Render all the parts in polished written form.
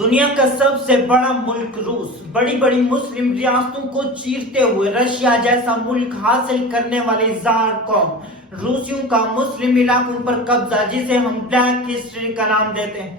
दुनिया का सबसे बड़ा मुल्क रूस बड़ी बड़ी मुस्लिम रियासतों को चीरते हुए रशिया जैसा मुल्क हासिल करने वाली जार कौम रूसियों का मुस्लिम इलाकों पर कब्जा, जिसे हम ब्लैक हिस्ट्री का नाम देते हैं।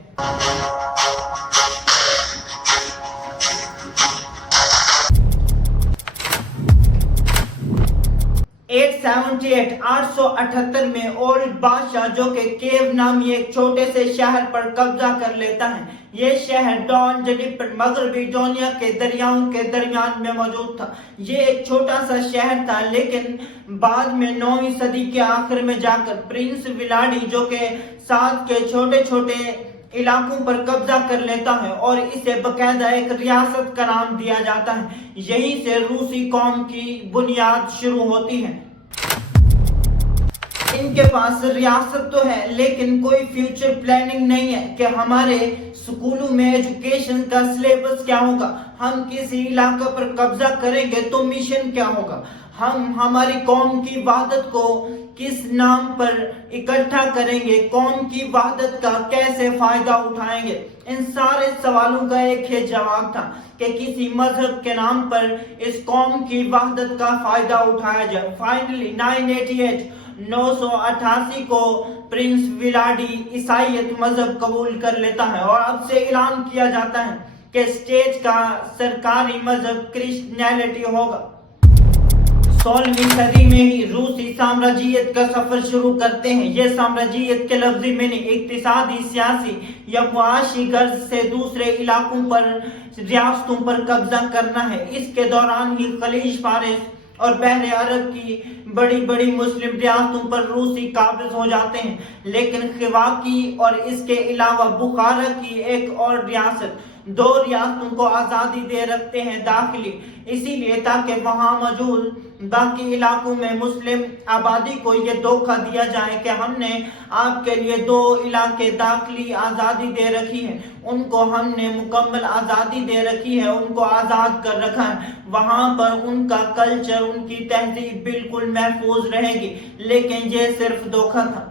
878 में ओल्ड बादशाह जो कि केव नामी एक छोटे से शहर पर कब्जा कर लेता है। ये शहर डॉन जनिपर मगरबी डोनिया के दरियाओं के दरमियान में मौजूद था। ये एक छोटा सा शहर था, लेकिन बाद में 9वीं सदी के आखिर में जाकर प्रिंस विलाडी जो के साथ के छोटे छोटे इलाकों पर कब्जा कर लेता है और इसे बकायदा एक रियासत का नाम दिया जाता है। यहीं से रूसी कौम की बुनियाद शुरू होती है। इनके पास रियासत तो है, लेकिन कोई फ्यूचर प्लानिंग नहीं है कि हमारे स्कूलों में एजुकेशन का सिलेबस क्या होगा, हम किसी इलाके पर कब्जा करेंगे तो मिशन क्या होगा, हम हमारी कौम की वहादत को किस नाम पर इकट्ठा करेंगे, कौम की वहादत का कैसे फायदा उठाएंगे। इन सारे सवालों का एक ही जवाब था कि किसी मजहब के नाम पर इस कौम की वहादत का फायदा उठाया जाए। फाइनली 988 को प्रिंस विलाडी ईसाईयत मजहब कबूल कर लेता है और अब से ऐलान किया जाता है कि स्टेट का सरकारी मजहब क्रिश्चियनिटी होगा। 16वीं सदी में ही रूसी साम्राज्यियत का सफर शुरू करते हैं। ये साम्राज्यियत के लफ्जी में इक्तिसादी, सियासी या मुआशी गर्ज से दूसरे इलाकों पर रियासतों पर कब्जा करना है। इसके दौरान ही खलीज फारिस और बहरे अरब की बड़ी बड़ी मुस्लिम रियासतों पर रूसी काबिज हो जाते हैं, लेकिन खिवा की और इसके अलावा बुखारा की एक और रियासत 2 रियासतों को आज़ादी दे रखते हैं दाखिली, इसीलिए ताकि वहां मौजूद बाकी इलाकों में मुस्लिम आबादी को ये धोखा दिया जाए कि हमने आपके लिए 2 इलाके दाखिली आज़ादी दे रखी है, उनको हमने मुकम्मल आज़ादी दे रखी है, उनको आज़ाद कर रखा है, वहां पर उनका कल्चर, उनकी तहजीब बिल्कुल महफूज रहेगी। लेकिन ये सिर्फ धोखा था।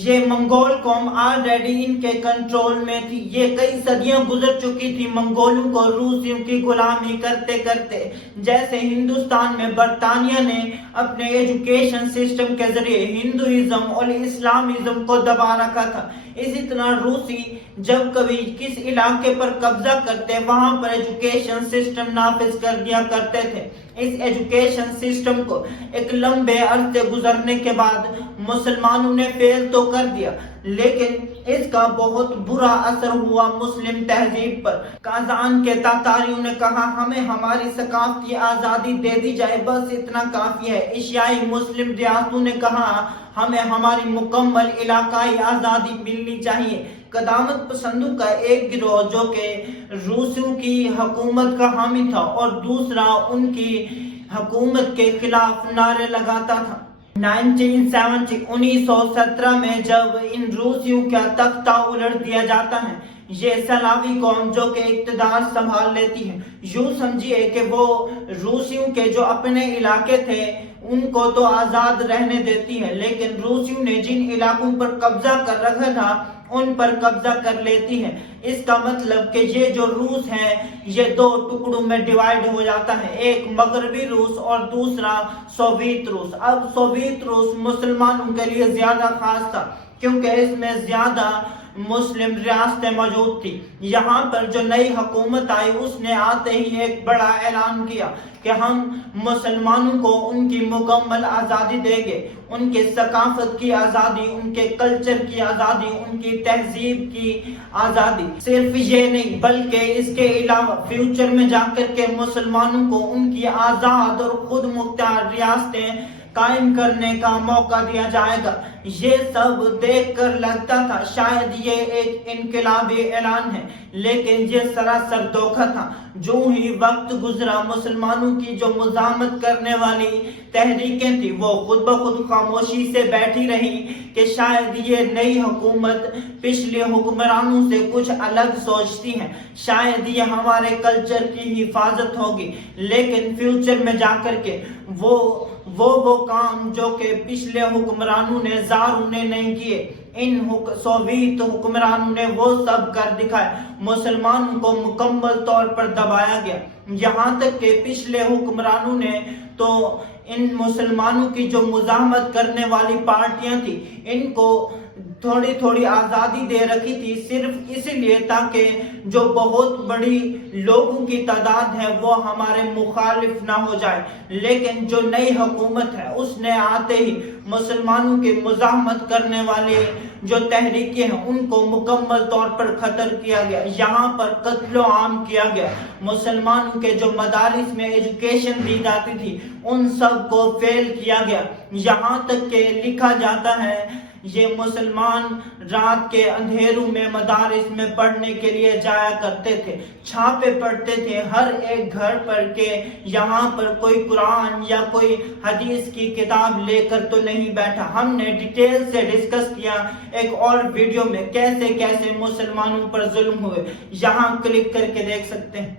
ये मंगोल कौम ऑलरेडी इनके कंट्रोल में थी। ये कई सदियां गुजर चुकी थी मंगोलों को रूसियों की गुलामी करते करते। जैसे हिंदुस्तान में बरतानिया ने अपने एजुकेशन सिस्टम के जरिए हिंदुइज्म और इस्लामिज्म को दबा रखा था, इसी तरह रूसी जब कभी किस इलाके पर कब्जा करते वहां पर एजुकेशन सिस्टम नाफिज कर दिया करते थे। इस एजुकेशन सिस्टम को एक लंबे अरसे गुजरने के बाद मुसलमानों ने फेल तो कर दिया, लेकिन इसका बहुत बुरा असर हुआ मुस्लिम तहजीब पर। काजान के तातारियों ने कहा हमें हमारी सकाफती आज़ादी दे दी जाए, बस इतना काफी है। एशियाई मुस्लिम रियासतों ने कहा हमें हमारी मुकम्मल इलाकाई आज़ादी मिलनी चाहिए। कदामत पसंदों का एक गिरोह जो कि रूसियों की हुकूमत का हामी था और दूसरा उनकी हुकूमत के खिलाफ नारे लगाता था। 1917 में जब इन रूसियों का तख्ता उलट दिया जाता है, ये सलावी कौम जो के इक़्तिदार संभाल लेती है। यूं समझिए कि वो रूसियों के जो अपने इलाके थे उनको तो आजाद रहने देती है, लेकिन रूसियों ने जिन इलाकों पर कब्जा कर रखा था उन पर कब्जा कर लेती है। इसका मतलब कि ये जो रूस है ये 2 टुकड़ों में डिवाइड हो जाता है, एक मगरबी रूस और दूसरा सोवियत रूस। अब सोवियत रूस मुसलमानों के लिए ज्यादा खास था क्योंकि इसमें ज्यादा मुस्लिम रियासतें मौजूद थी। यहाँ पर जो नई हुकूमत आई उसने आते ही एक बड़ा ऐलान किया कि हम मुसलमानों को उनकी मुकम्मल आज़ादी देंगे, उनके सकाफत की आज़ादी, उनके कल्चर की आज़ादी, उनकी तहजीब की आज़ादी। सिर्फ ये नहीं बल्कि इसके अलावा फ्यूचर में जाकर के मुसलमानों को उनकी आज़ाद और खुद मुख्तार रियासतें कायम करने का मौका दिया जाएगा। ये सब देखकर लगता था शायद ये एक इनकलाबी ऐलान है, लेकिन ये सरासर धोखा था। जो ही वक्त गुजरा मुसलमानों की जो मुजामत करने वाली तहरीकें थी वो खुद ब खुद खामोशी से बैठी रही कि शायद ये नई हुकूमत पिछले हुक्मरानों से कुछ अलग सोचती है, शायद ये हमारे कल्चर की हिफाजत होगी। लेकिन फ्यूचर में जाकर के वो وہ کام جو کہ پچھلے حکمرانوں نے زاروں نے نہیں کیے، ان سوویت حکمرانوں نے وہ سب کر دکھائے۔ مسلمانوں کو مکمل طور پر دبایا گیا، یہاں تک کہ پچھلے حکمرانوں نے تو ان مسلمانوں کی جو مزاحمت کرنے والی پارٹیاں تھی ان کو تھوڑی تھوڑی آزادی دے رکھی تھی، صرف اس لیے تاکہ جو بہت بڑی لوگوں کی تعداد ہے وہ ہمارے مخالف نہ ہو جائے۔ لیکن جو نئی حکومت ہے اس نے آتے ہی مسلمانوں کی مزاحمت کرنے والے جو تحریکیں ہیں ان کو مکمل طور پر ختم کیا گیا، یہاں پر قتل عام کیا گیا۔ مسلمانوں کے جو مدارس میں ایجوکیشن دی جاتی تھی ان سب کو فیل کیا گیا، یہاں تک کہ لکھا جاتا ہے یہ مسلمان رات کے اندھیروں میں مدارس میں پڑھنے کے لیے جایا کرتے تھے، چھاپے پڑھتے تھے ہر ایک گھر پر کہ یہاں پر کوئی قرآن یا کوئی حدیث کی کتاب لے کر تو نہیں بیٹھا۔ ہم نے ڈیٹیل سے ڈسکس کیا ایک اور ویڈیو میں کیسے کیسے مسلمانوں پر ظلم ہوئے، یہاں کلک کر کے دیکھ سکتے ہیں۔